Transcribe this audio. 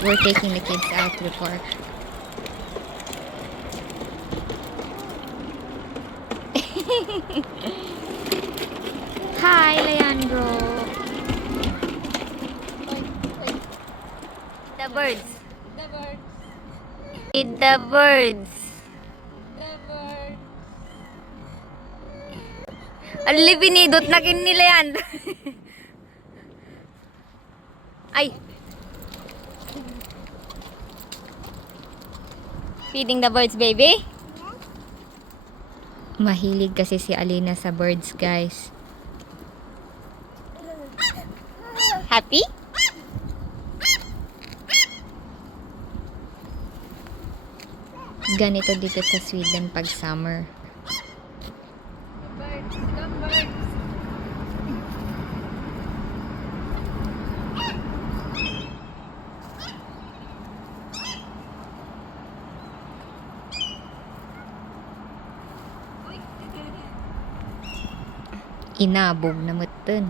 We're taking the kids out to the park. Hi, Leandro. The birds. The birds. Feed the birds. The birds. Ali, pinidot na kin ni Leandro. Ay. Feeding the birds, baby? Mahilig kasi si Alina sa birds, guys. Happy? Ganito dito sa Sweden pag summer. The birds. The birds. Inabog na mutun.